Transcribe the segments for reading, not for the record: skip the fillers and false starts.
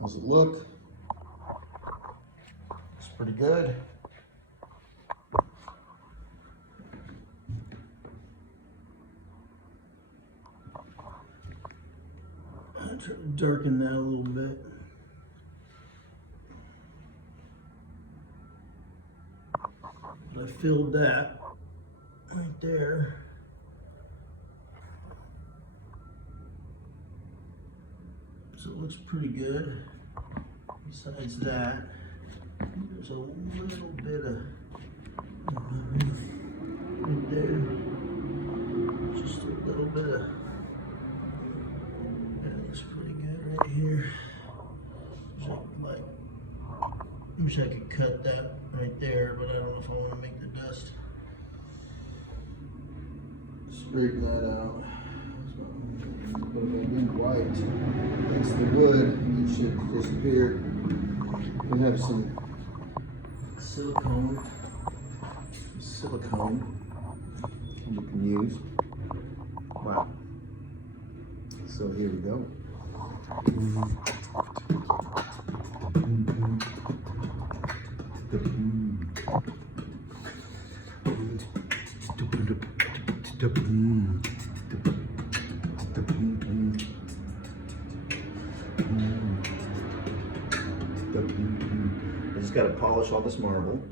How's it look? It's pretty good. I'll try to darken that a little bit. I filled that right there. So it looks pretty good. Besides that, there's a little bit of right there. Just a little bit of, that looks pretty good right here. Wish I could cut that right there, but I don't know if I want to make the dust. Straighten that out. Put it in white. That's the wood. It should disappear. We have some silicone you can use. Wow. So here we go. I just got to polish all this marble.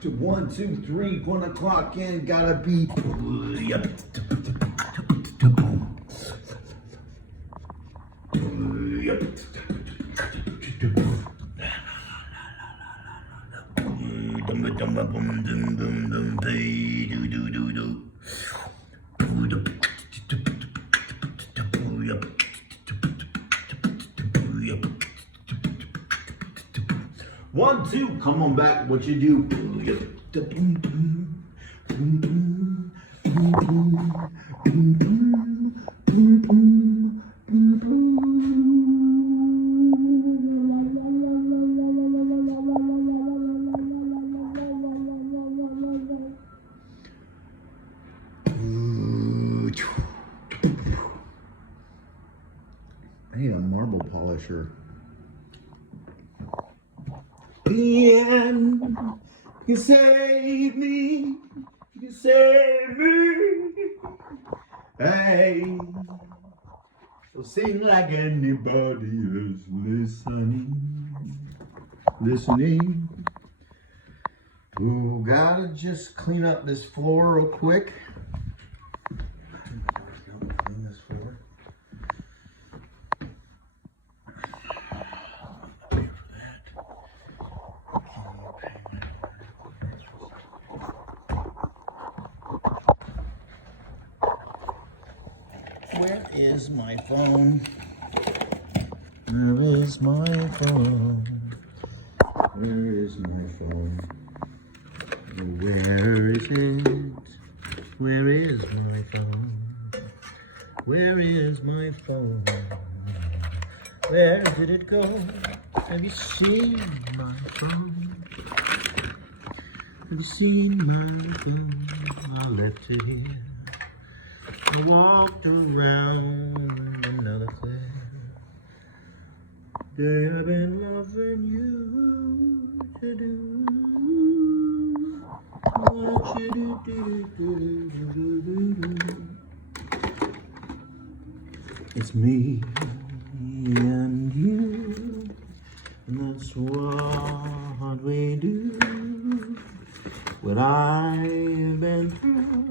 To 1, 2, 3, 1 o'clock in, gotta be. One, two, come on back, what you do? I need a marble polisher. And you save me, you save me. Hey, so sing like anybody is listening. Ooh, gotta just clean up this floor real quick. Clean this floor. Where is my phone? Where is my phone? Where is my phone? Where is it? Where is my phone? Where is my phone? Where did it go? Have you seen my phone? Have you seen my phone? I left it here. I walked around another place. Day I've been loving you to do what you do. It's me and you, and that's what we do. What I've been through.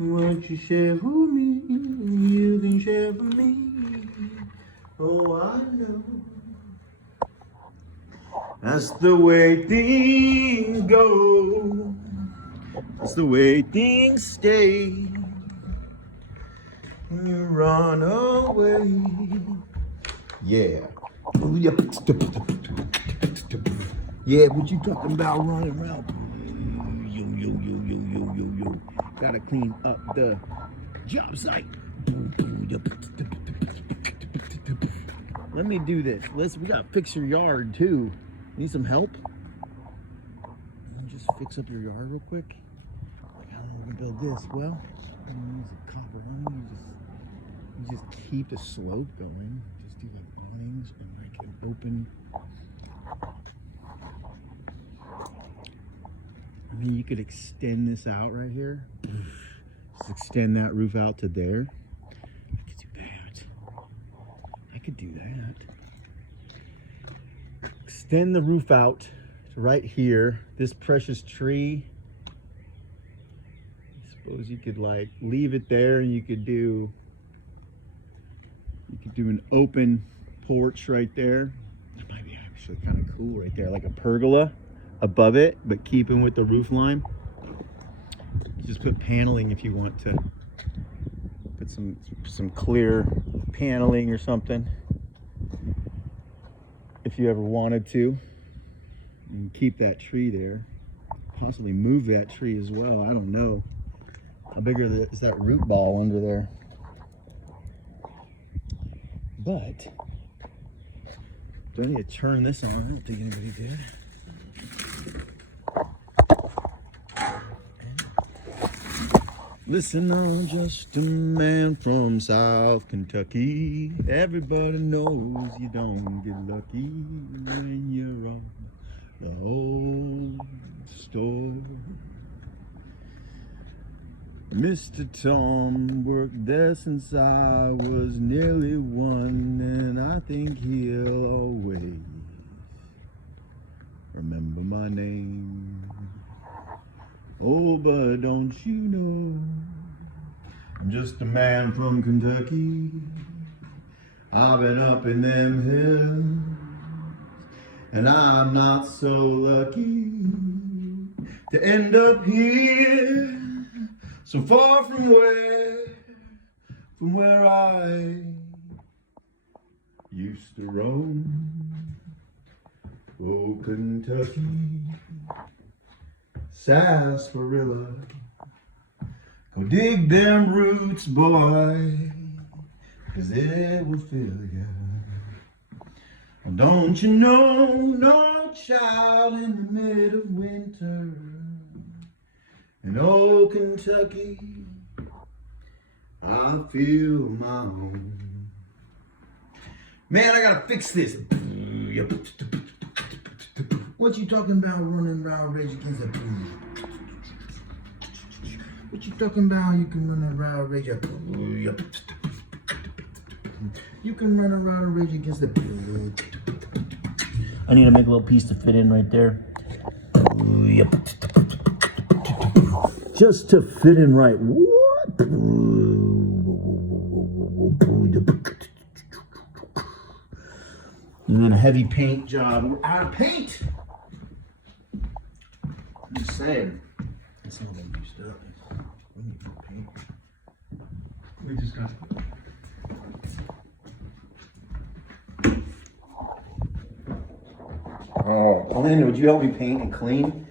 What you share for me, you can share for me. Oh, I know. That's the way things go. That's the way things stay. You run away. Yeah. Yeah, what you talking about running around? Yo. Gotta clean up the job site. Let me do this. We gotta fix your yard too. Need some help? Just fix up your yard real quick. Like, how am I gonna build this? Well, I'm gonna use a copper awning. You just keep the slope going. Just do like awnings and like an open. I mean, you could extend this out right here. Just extend that roof out to there. I could do that. I could do that. Extend the roof out to right here. This precious tree. I suppose you could like leave it there, and you could do an open porch right there. That might be actually kind of cool right there, like a pergola above it, but keeping with the roof line. Just put paneling if you want to put some clear paneling or something, if you ever wanted to. And keep that tree there. Possibly move that tree as well. I don't know. How big is that root ball under there? But do I need to turn this on? I don't think anybody did. Listen, I'm just a man from South Kentucky. Everybody knows you don't get lucky when you're on the old store. Mr. Tom worked there since I was nearly one, and I think he'll always remember my name. Oh, but don't you know, I'm just a man from Kentucky. I've been up in them hills, and I'm not so lucky to end up here, so far from where I used to roam. Oh, Kentucky, sarsaparilla, go dig them roots, boy, 'cause it will fill you. Oh, don't you know, no child in the mid of winter in old Kentucky, I feel my own. Man, I gotta fix this. What you talking about running around rage against the pool? What you talking about? You can run around rage. You can run around and rage against the pool. I need to make a little piece to fit in right there. Just to fit in right. What? And then a heavy paint job. We're out of paint. I'm just saying. It's all been used up. We need more paint. We just got. Oh, Elena, would you help me paint and clean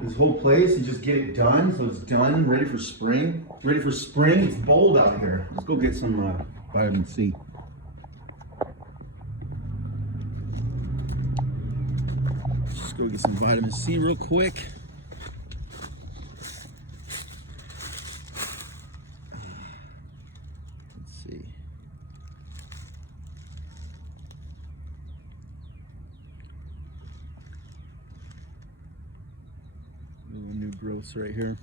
this whole place and just get it done so it's done, ready for spring? Ready for spring? It's bold out here. Let's go get some vitamin C. Just go get some vitamin C real quick. Let's see. Little new growths right here.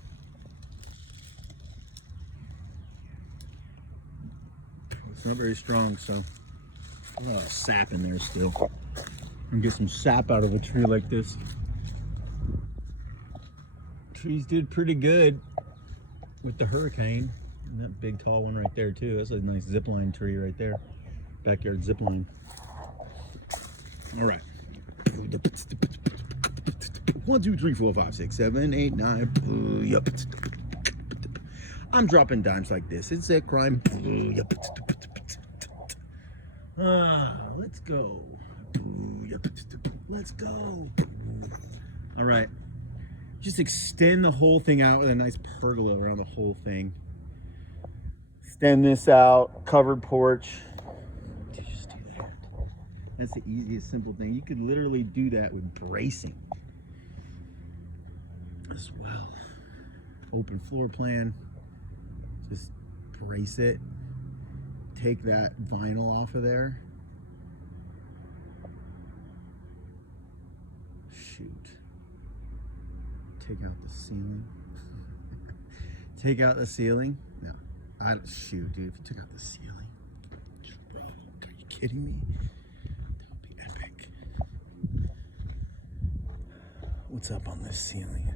It's not very strong, so a lot of sap in there still. And get some sap out of a tree like this. Trees did pretty good with the hurricane. And that big tall one right there too. That's a nice zipline tree right there. Backyard zipline. All right. 1, 2, 3, 4, 5, 6, 7, 8, 9. I'm dropping dimes like this. It's a crime. Let's go. Let's go. All right. Just extend the whole thing out with a nice pergola around the whole thing. Extend this out. Covered porch. That's the easiest, simple thing. You could literally do that with bracing as well. Open floor plan, just brace it. Take that vinyl off of there. Shoot. Take out the ceiling. Take out the ceiling? No. Shoot, dude, if you took out the ceiling. Bro, are you kidding me? That would be epic. What's up on this ceiling?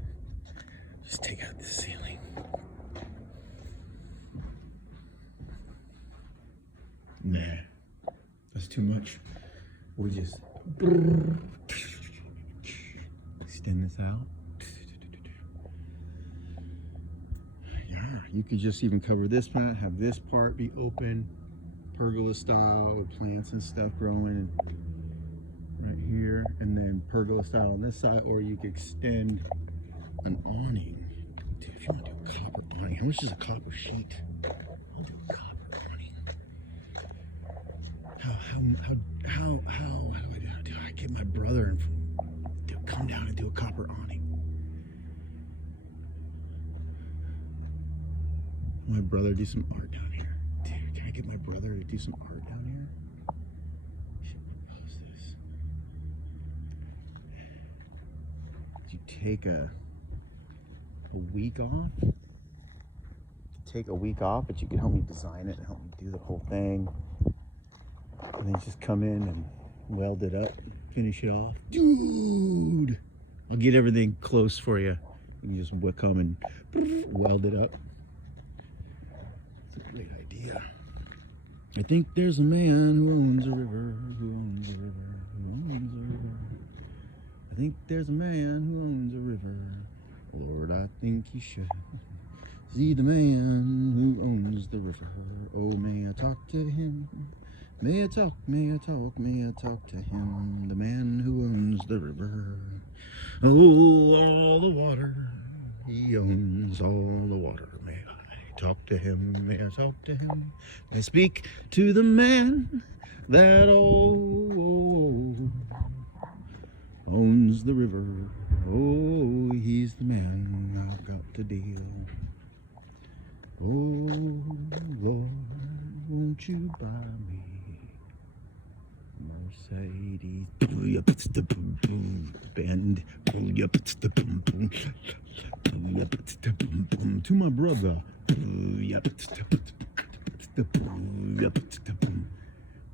Just take out the ceiling. Nah, that's too much. We just extend this out. Yeah, you could just even cover this part, have this part be open, pergola style with plants and stuff growing right here, and then pergola style on this side, or you could extend an awning. Dude, if you want to do a copper awning, how much is a copper sheet? I'll do a copper awning. How do I get my brother to come down and do a copper awning? My brother do some art down here. Dude, can I get my brother to do some art down here? I should propose this. Did you take a week off? Take a week off, but you can help me design it and help me do the whole thing. And then just come in and weld it up, finish it off. Dude! I'll get everything close for you. You can just come and weld it up. It's a great idea. I think there's a man who owns a river, who owns a river, who owns a river. I think there's a man who owns a river. Lord, I think you should see the man who owns the river. Oh, may I talk to him? May I talk, may I talk, may I talk to him, the man who owns the river. Oh, all the water, he owns all the water. May I talk to him, may I talk to him, may I speak to the man that owns the river. Oh, he's the man I've got to deal. Oh, Lord, won't you buy me Mercedes? Bend. To my brother.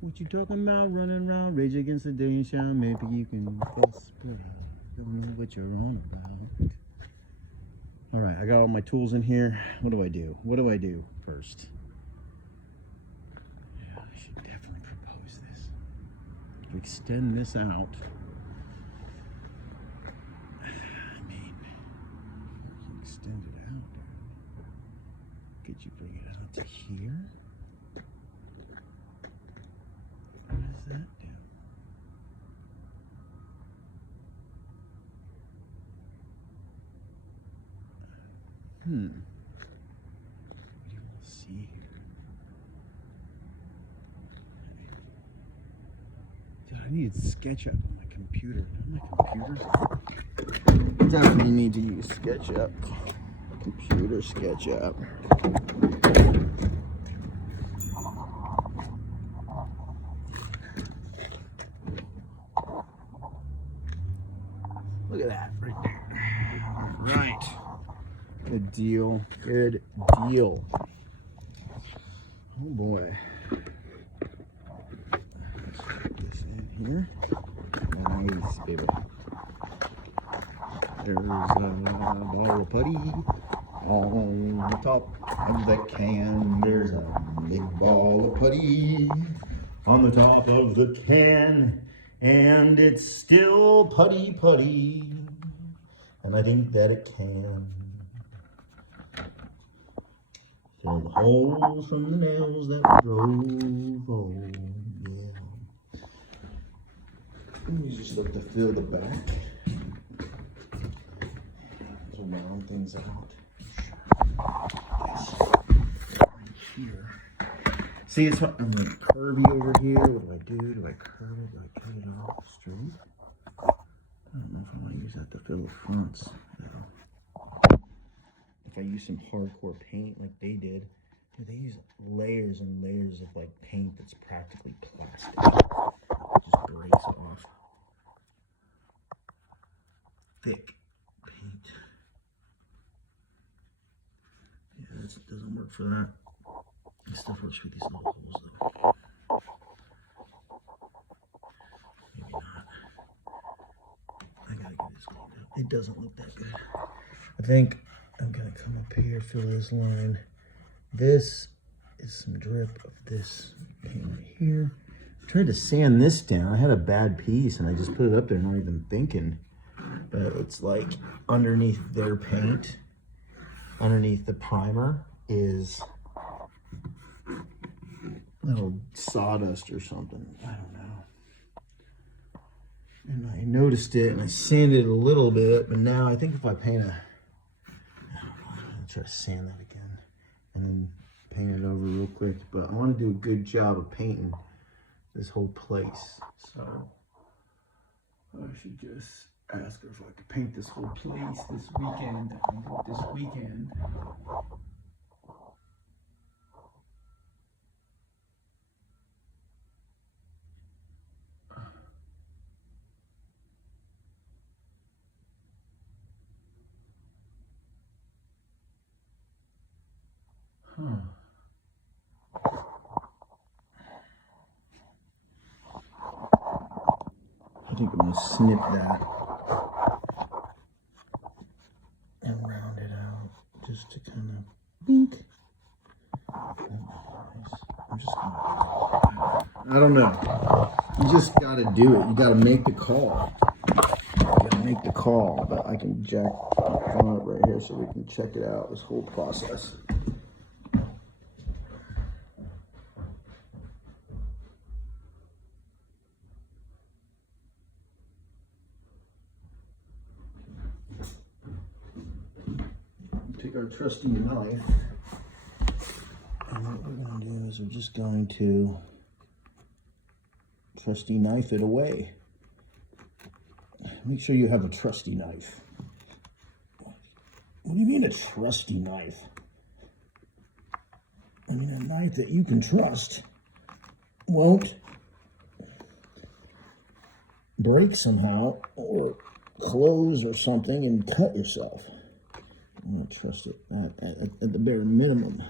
What you talking about? Running around, rage against the day and shine. Maybe you can guess, but I don't know what you're on about. All right, I got all my tools in here. What do I do? What do I do first? Yeah, I should definitely propose this. If we extend this out, I mean, you can extend it out, dude. Could you bring it out to here? What does that do? What do you want to see here? Dude, I need SketchUp on my computer. Definitely need to use SketchUp. Computer SketchUp. Look at that right there. All right. Good deal. Good deal. Oh boy. Let's put this in here. Nice, baby. There's a bottle of putty on the top of the can. There's a big ball of putty on the top of the can. And it's still putty. And I think that it can fill the holes from the nails that drove. Oh, yeah. Let me just look to fill the back. Just round things out. This right here. See, it's I'm like curvy over here. What do? Do I curve it? Do I cut it off straight? I don't know if I want to use that to fill the fronts. No. If I use some hardcore paint like they did, dude, they use layers and layers of like paint that's practically plastic. It just breaks off. Thick paint. Yeah, this doesn't work for that. This stuff works for these little holes though. Maybe not. I gotta get this cleaned up. It doesn't look that good. I think I'm gonna come up here, fill this line. This is some drip of this paint right here. I tried to sand this down. I had a bad piece and I just put it up there not even thinking. But it's like underneath their paint, underneath the primer is little sawdust or something. I don't know. And I noticed it and I sanded it a little bit, but now I think if I paint I don't know, I'm gonna try to sand that again and then paint it over real quick. But I want to do a good job of painting this whole place. So I should just ask her if I could paint this whole place this weekend. I can do it this weekend. I think I'm gonna snip that and round it out just to kind of bink. I'm just gonna, I don't know. You just gotta do it. You gotta make the call. You gotta make the call. But I can jack the phone up right here so we can check it out, this whole process. Take our trusty knife, and what we're going to do is we're just going to trusty knife it away. Make sure you have a trusty knife. What do you mean a trusty knife? I mean a knife that you can trust won't break somehow or close or something and cut yourself. You don't trust it at the bare minimum.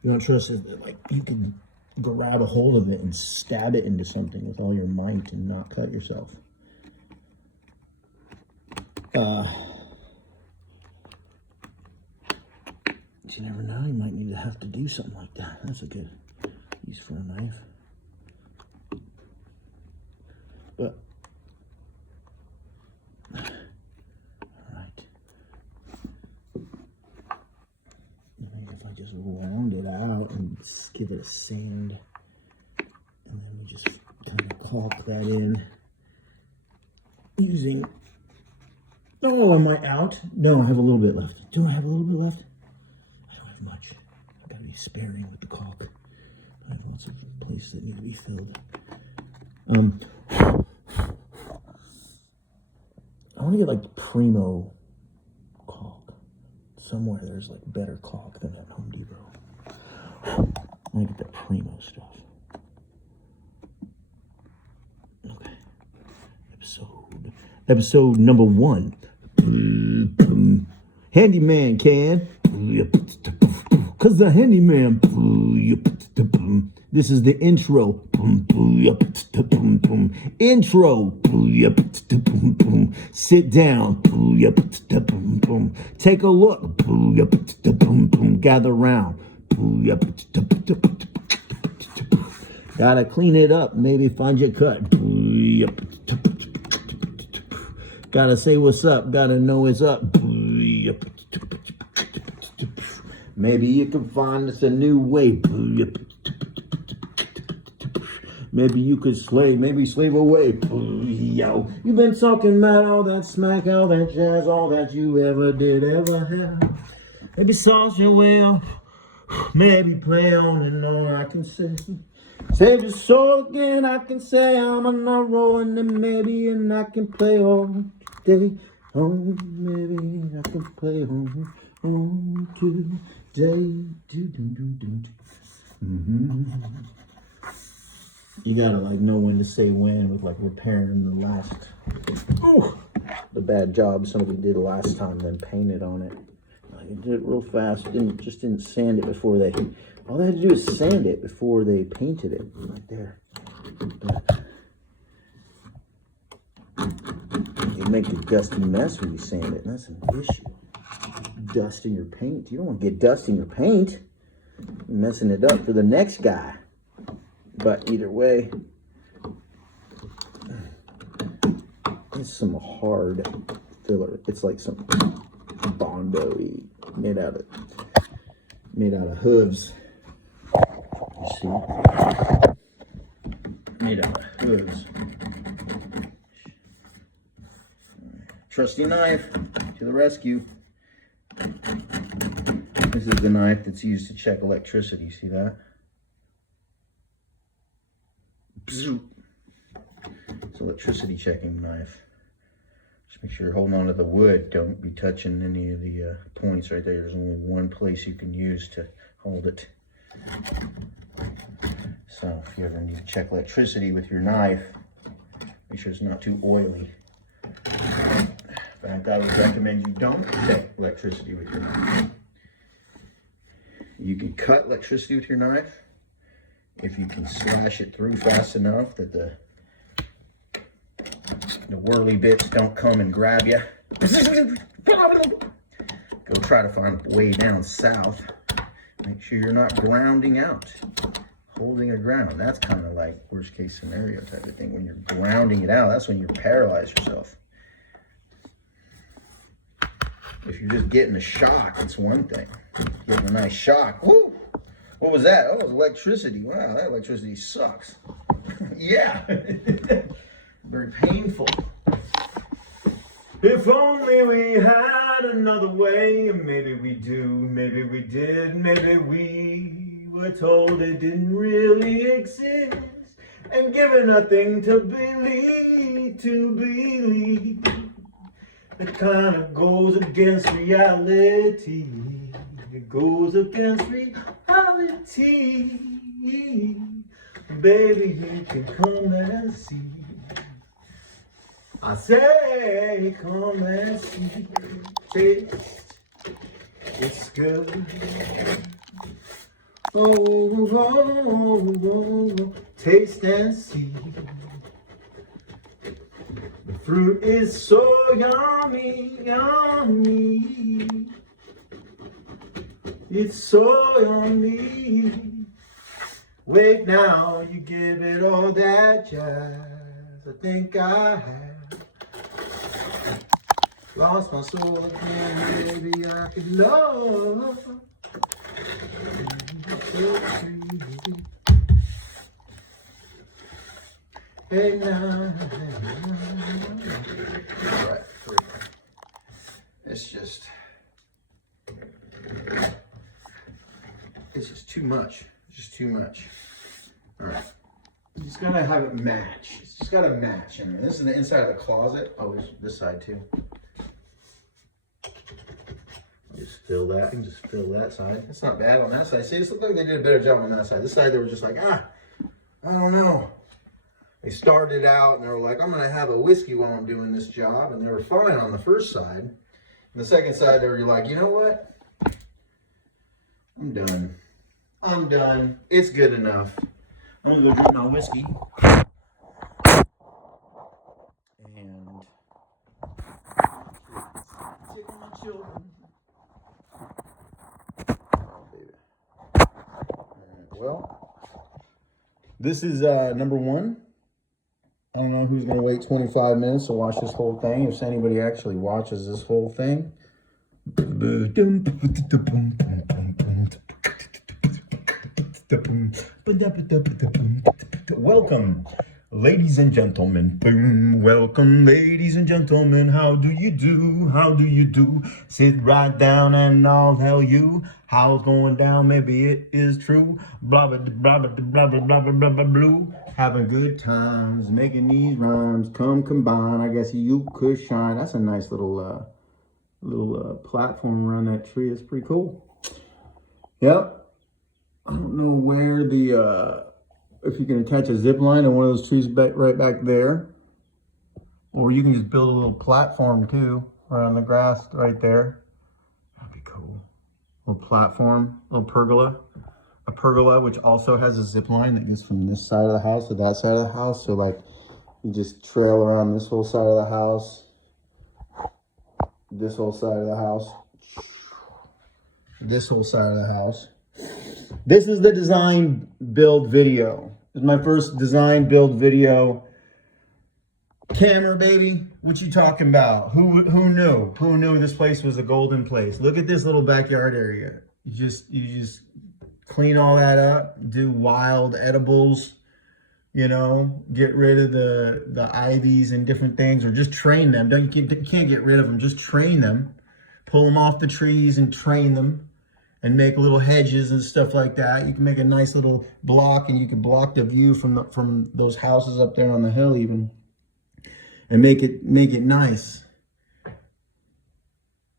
You don't trust it that, like, you can grab a hold of it and stab it into something with all your might and not cut yourself. You never know, you might need to have to do something like that. That's a good use for a knife. But just round it out and give it a sand, and then we just kind of caulk that in using, oh, am I out? No, I have a little bit left. Do I have a little bit left? I don't have much. I gotta be sparing with the caulk. I have lots of places that need to be filled. I want to get like Primo caulk. Somewhere there's like better caulk than at Home Depot. I'm gonna get that Primo stuff. Okay. Episode number 1. Handyman can. Cause the handyman. This is the intro. Intro. Sit down. Take a look. Gather round. Gotta clean it up. Maybe find your cut. Gotta say what's up. Gotta know it's up. Maybe you can find us a new way. Maybe you could slave, maybe slave away. Yo, you've been talking about all that smack, all that jazz, all that you ever did, ever have. Maybe sauce your way up. Maybe play on and on. I can say, save your soul again. I can say I'm on a roll, and then maybe and I can play on today. Oh, maybe I can play on today. You gotta like know when to say when with like repairing the last, the bad job somebody did last time, then painted on it. Like it did it real fast. Didn't sand it before they. All they had to do is sand it before they painted it. Right there. You make a dusty mess when you sand it, and that's an issue. Dust in your paint. You don't want to get dust in your paint. You're messing it up for the next guy. But either way, it's some hard filler. It's like some Bondo-y made out of hooves. You see? Made out of hooves. Trusty knife to the rescue. This is the knife that's used to check electricity. See that? It's electricity checking knife. Just make sure you're holding on to the wood. Don't be touching any of the points right there. There's only one place you can use to hold it. So if you ever need to check electricity with your knife, make sure it's not too oily. In fact, I would recommend you don't check electricity with your knife. You can cut electricity with your knife if you can slash it through fast enough that the whirly bits don't come and grab you. Go try to find a way down south. Make sure you're not grounding out, holding a ground. That's kind of like worst case scenario type of thing. When you're grounding it out, that's when you paralyze yourself. If you're just getting a shock, it's one thing. Getting a nice shock. Woo! What was that? Oh, it was electricity. Wow, that electricity sucks. Yeah. Very painful. If only we had another way. Maybe we do, maybe we did, maybe we were told it didn't really exist and given nothing to believe, It kind of goes against reality. It goes against reality. Baby, you can come and see. I say, come and see. Taste, it's good. Oh, taste and see. The fruit is so yummy, yummy. It's so yummy. Wait now, you give it all that jazz. I think I have lost my soul again. Maybe I could love. Hey now. All right, it's just too much. It's just too much. All right. You just gotta have it match. It's just gotta match. I mean, this is the inside of the closet. Oh, there's this side too. Just fill that and just fill that side. It's not bad on that side. See, this looked like they did a better job on that side. This side, they were just like, I don't know. They started out and they were like, I'm gonna have a whiskey while I'm doing this job. And they were fine on the first side. And the second side, they were like, you know what? I'm done. I'm done. It's good enough. I'm gonna go drink my whiskey. And take my children. Oh, baby. Well, this is number one. I don't know who's gonna wait 25 minutes to watch this whole thing. If anybody actually watches this whole thing. Welcome Ladies and gentlemen, boom, welcome, ladies and gentlemen. How do you do? How do you do? Sit right down and I'll tell you how it's going down. Maybe it is true. Blah blah blah blah blah blah blah blah blah blah blue. Having good times, making these rhymes come combine. I guess you could shine. That's a nice little platform around that tree. It's pretty cool. Yep. I don't know where the if you can attach a zip line to one of those trees right back there, or you can just build a little platform too around the grass right there. That'd be cool. Little platform, little pergola, a pergola which also has a zip line that goes from this side of the house to that side of the house. So like you just trail around this whole side of the house, this whole side of the house, this whole side of the house. This is the design build video. This is my first design build video. Camera, baby. What you talking about? Who knew? Who knew this place was a golden place? Look at this little backyard area. You just clean all that up, do wild edibles, you know, get rid of the ivies and different things, or just train them. You can't get rid of them, just train them. Pull them off the trees and train them. And make little hedges and stuff like that. You can make a nice little block, and you can block the view from those houses up there on the hill even, and make it nice.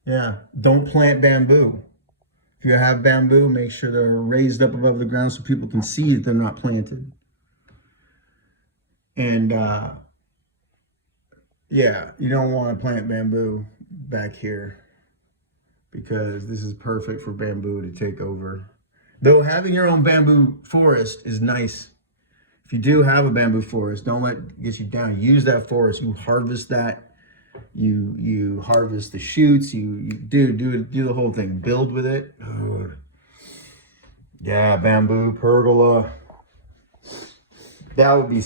Yeah, don't plant bamboo. If you have bamboo, make sure they're raised up above the ground so people can see that they're not planted. And yeah, you don't want to plant bamboo back here, because this is perfect for bamboo to take over. Though having your own bamboo forest is nice. If you do have a bamboo forest, don't let it get you down. Use that forest. You harvest that. You harvest the shoots. You do the whole thing. Build with it. Oh. Yeah, bamboo pergola. That would be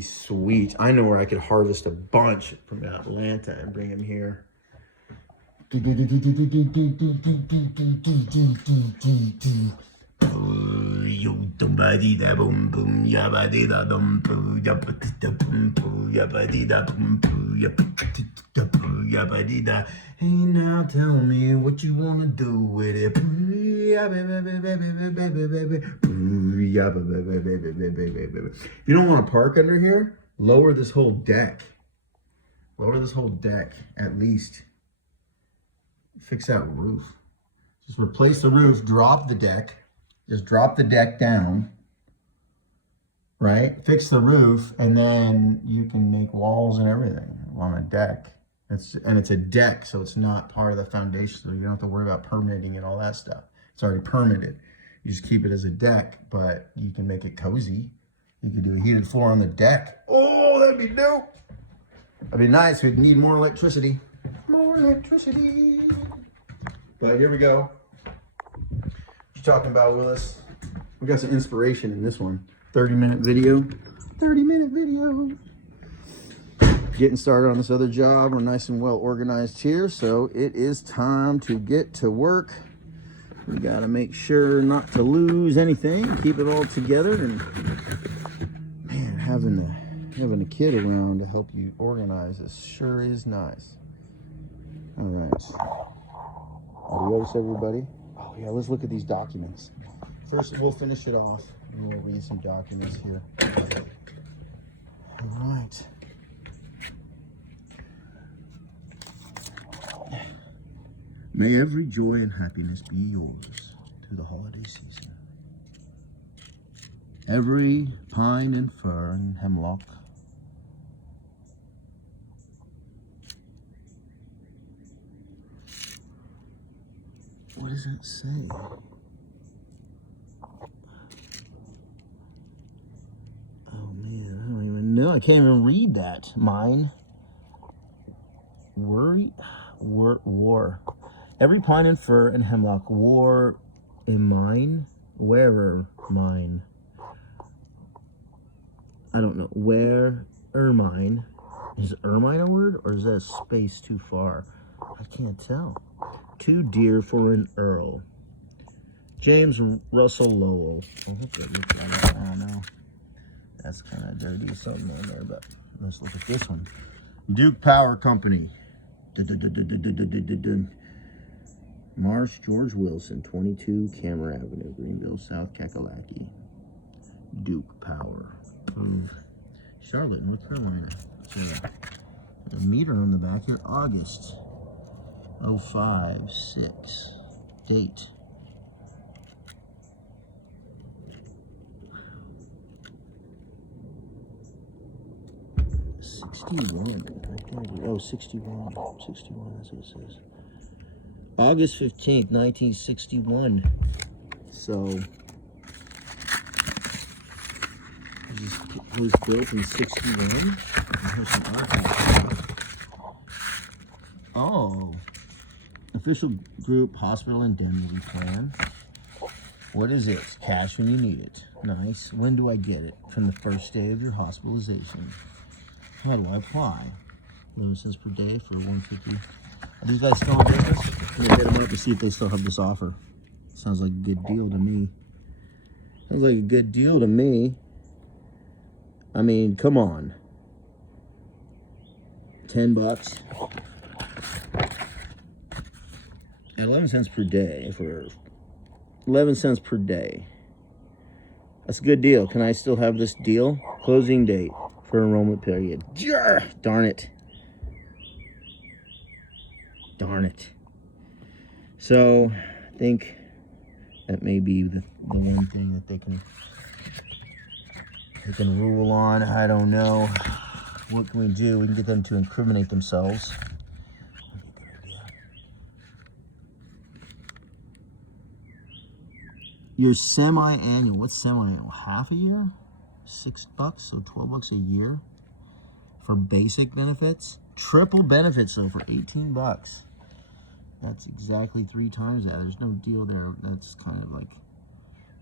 sweet. I know where I could harvest a bunch from Atlanta and bring them here. Hey, now tell me what you wanna do with it. If you don't want to park under here, lower this whole deck. Lower this whole deck at least. Fix that roof. Just replace the roof, drop the deck. Just drop the deck down, right? Fix the roof, and then you can make walls and everything on a deck. It's a deck, so it's not part of the foundation, so you don't have to worry about permitting and all that stuff. It's already permitted. You just keep it as a deck, but you can make it cozy. You could do a heated floor on the deck. Oh, that'd be dope. That'd be nice. We'd need more electricity. More electricity. But here we go. What you talking about, Willis? We got some inspiration in this one. 30-minute video. 30-minute video. Getting started on this other job. We're nice and well organized here, so it is time to get to work. We got to make sure not to lose anything. Keep it all together. And man, having a kid around to help you organize this sure is nice. All right. Adios, everybody. Oh, yeah, let's look at these documents. First, we'll finish it off, and we'll read some documents here. All right. May every joy and happiness be yours through the holiday season. Every pine and fir and hemlock, what does it say? Oh man, I don't even know. I can't even read that. Mine. War. Every pine and fir and hemlock wore in mine. Wearer mine. I don't know. Where ermine. Is ermine a word, or is that a space too far? I can't tell. Too dear for an earl. James Russell Lowell. I don't know. That's kind of dirty, something on there, but let's look at this one. Duke Power Company. Marsh George Wilson, 22 Cameron Avenue, Greenville, South Kakalaki. Duke Power of Charlotte, North Carolina. A meter on the back here, August 056. Date. Oh, 61. 61, that's what it says. August 15th, 1961. So, it was built in 61. Oh, official group hospital indemnity plan. What is it? Cash when you need it. Nice. When do I get it? From the first day of your hospitalization. How do I apply? 11 cents per day for 150. Are these guys still in business? I'm gonna hit them up to see if they still have this offer. Sounds like a good deal to me. Sounds like a good deal to me. I mean, come on. 10 bucks. At 11 cents per day for 11 cents per day. That's a good deal. Can I still have this deal? Closing date for enrollment period. Darn it. Darn it. So, I think that may be the one thing that they can rule on. I don't know. What can we do? We can get them to incriminate themselves. Your semi-annual. What's semi-annual? Half a year? $6, so 12 bucks a year for basic benefits. Triple benefits though for 18 bucks. That's exactly 3 times that. There's no deal there. That's kind of like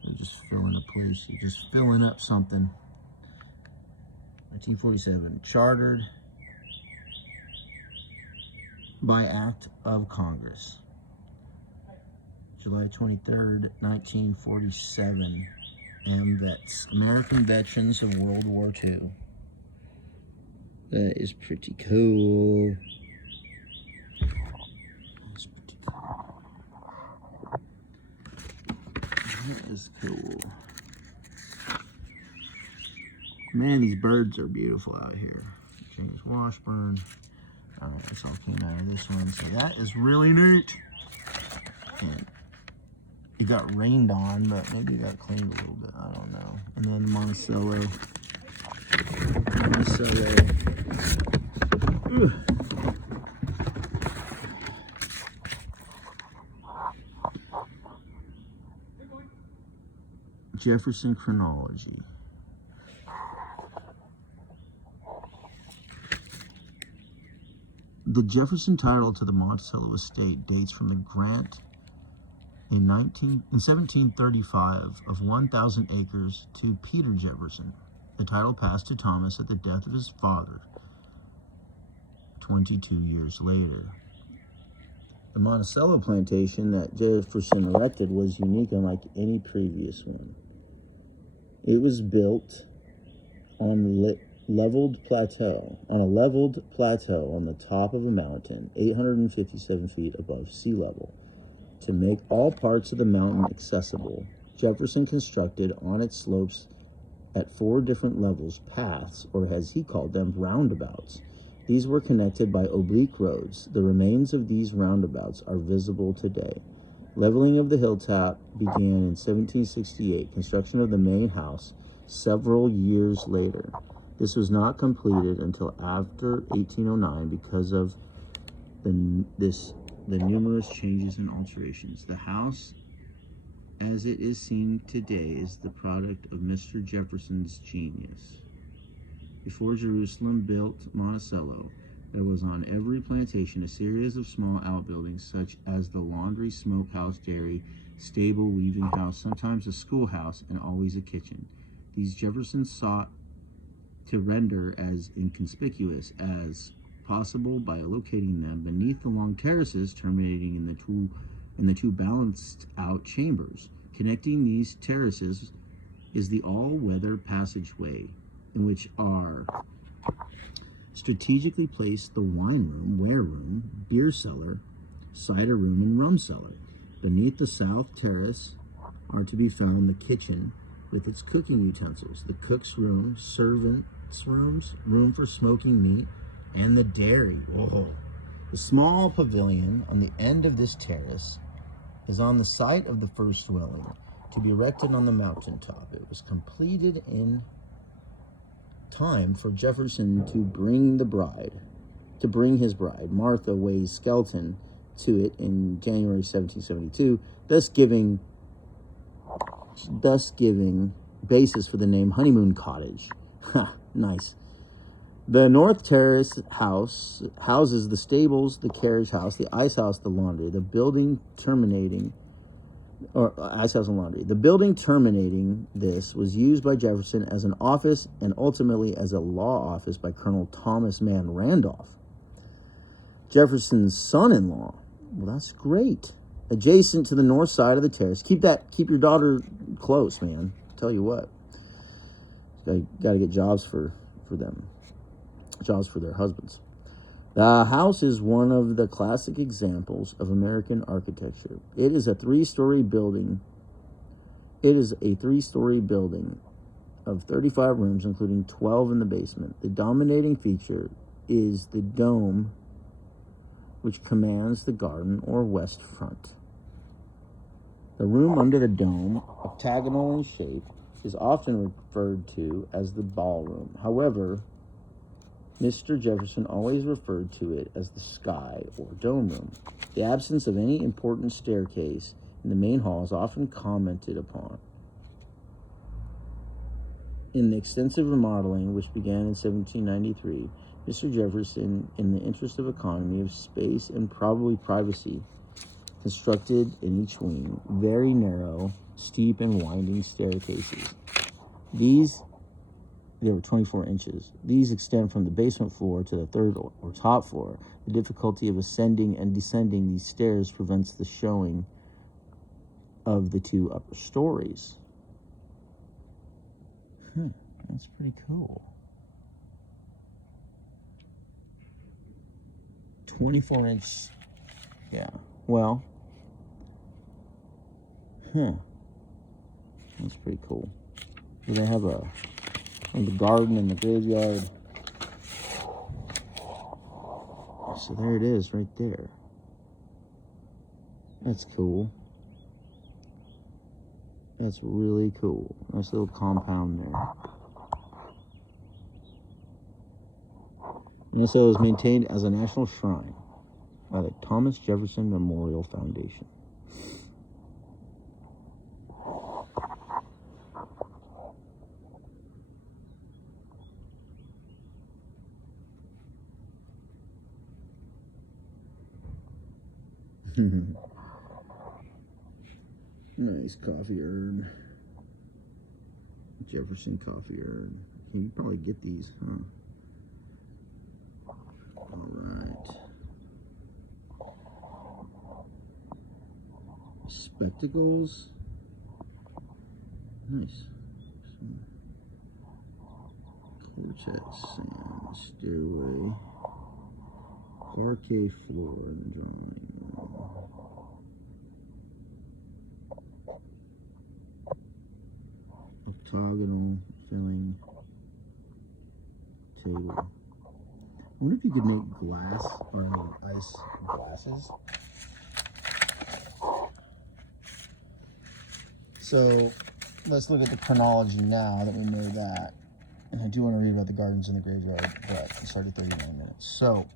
you're just filling a place. You're just filling up something. 1947, chartered by Act of Congress. July 23rd, 1947. AMVETS, American Veterans of World War II. That is pretty cool. That's pretty cool. That is cool. Man, these birds are beautiful out here. James Washburn. This all came out of this one. So that is really neat. And it got rained on, but maybe it got cleaned a little bit. I don't know. And then Monticello. Jefferson chronology. The Jefferson title to the Monticello estate dates from the grant in 1735 of 1,000 acres to Peter Jefferson. The title passed to Thomas at the death of his father 22 years later. The Monticello plantation that Jefferson erected was unique unlike any previous one. It was built on a leveled plateau on the top of a mountain, 857 feet above sea level. To make all parts of the mountain accessible, Jefferson constructed on its slopes at 4 different levels paths, or as he called them, roundabouts. These were connected by oblique roads. The remains of these roundabouts are visible today. Leveling of the hilltop began in 1768. Construction of the main house several years later. This was not completed until after 1809 because of the numerous changes and alterations. The house, as it is seen today, is the product of Mr. Jefferson's genius. Before Jerusalem built Monticello, there was on every plantation a series of small outbuildings such as the laundry, smokehouse, dairy, stable, weaving house, sometimes a schoolhouse, and always a kitchen. These Jefferson sought to render as inconspicuous as possible by locating them beneath the long terraces terminating in the two balanced out chambers. Connecting these terraces is the all-weather passageway in which are strategically placed the wine room, ware room, beer cellar, cider room, and rum cellar. Beneath the south terrace are to be found the kitchen with its cooking utensils, the cook's room, servants' rooms, room for smoking meat, and the dairy. Whoa. The small pavilion on the end of this terrace is on the site of the first dwelling, to be erected on the mountaintop. It was completed in time for Jefferson to bring his bride, Martha Way's Skelton, to it in January 1772, thus giving basis for the name Honeymoon Cottage. Ha, nice. The North Terrace house houses the stables, the carriage house, the ice house, the laundry. The building terminating this was used by Jefferson as an office and ultimately as a law office by Colonel Thomas Mann Randolph, Jefferson's son-in-law. Well, that's great. Adjacent to the north side of the terrace. Keep your daughter close, man. Tell you what. Got to get jobs for them. Jobs for their husbands. The house is one of the classic examples of American architecture. It is a three-story building. Of 35 rooms, including 12 in the basement. The dominating feature is the dome, which commands the garden or west front. The room under the dome, octagonal in shape, is often referred to as the ballroom. However, Mr. Jefferson always referred to it as the sky or dome room. The absence of any important staircase in the main hall is often commented upon. In the extensive remodeling, which began in 1793, Mr. Jefferson, in the interest of economy of space and probably privacy, constructed in each wing very narrow, steep, and winding staircases. They were 24 inches. These extend from the basement floor to the third or top floor. The difficulty of ascending and descending these stairs prevents the showing of the two upper stories. That's pretty cool. 24-inch. Yeah. Well. That's pretty cool. Do they have the garden and the graveyard? So there it is, right there. That's cool. That's really cool. Nice little compound there. And so it is maintained as a national shrine by the Thomas Jefferson Memorial Foundation. Nice coffee urn. Jefferson coffee urn. You can probably get these, huh? All right. Spectacles. Nice. Cortex sand stairway. Parquet floor in the drawing room. Octagonal filling table. I wonder if you could make ice glasses. So let's look at the chronology now that we know that. And I do want to read about the gardens and the graveyard, but I started 39 minutes. So,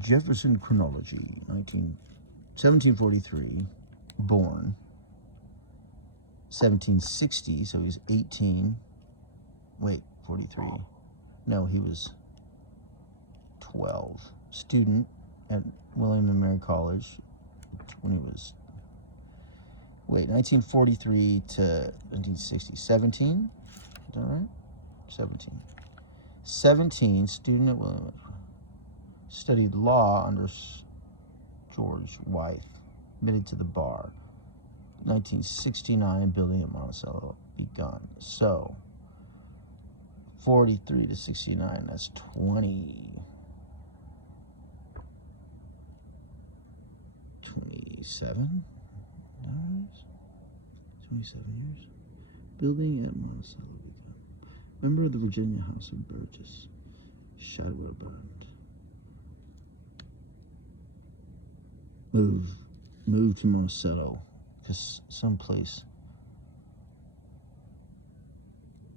Jefferson chronology, 1743, born. 1760, so he's 18. Wait, 43. No, he was 12. Student at William and Mary College when he was, 1943 to 1960. 17? Is that right? 17. 17, student at William. Studied law under George Wythe. Admitted to the bar. 1969, building at Monticello begun. So, 43 to 69. That's 20. 27 years. 27 years. Building at Monticello. Member of the Virginia House of Burgess. Schade burned. Move to Monticello. Because someplace.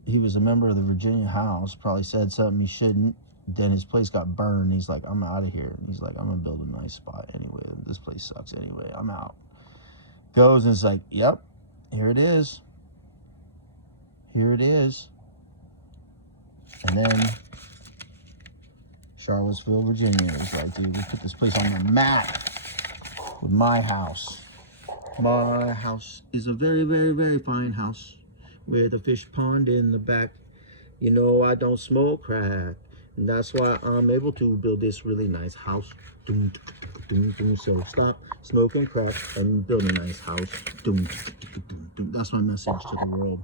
He was a member of the Virginia House. Probably said something he shouldn't. Then his place got burned. He's like, I'm out of here. And he's like, I'm going to build a nice spot anyway. This place sucks anyway. I'm out. Goes and it's like, yep, here it is. Here it is. And then Charlottesville, Virginia is like, dude, we put this place on the map with my house. My house is a very, very, very fine house with a fish pond in the back. You know, I don't smoke crack. And that's why I'm able to build this really nice house. So stop smoking crack and build a nice house. That's my message to the world.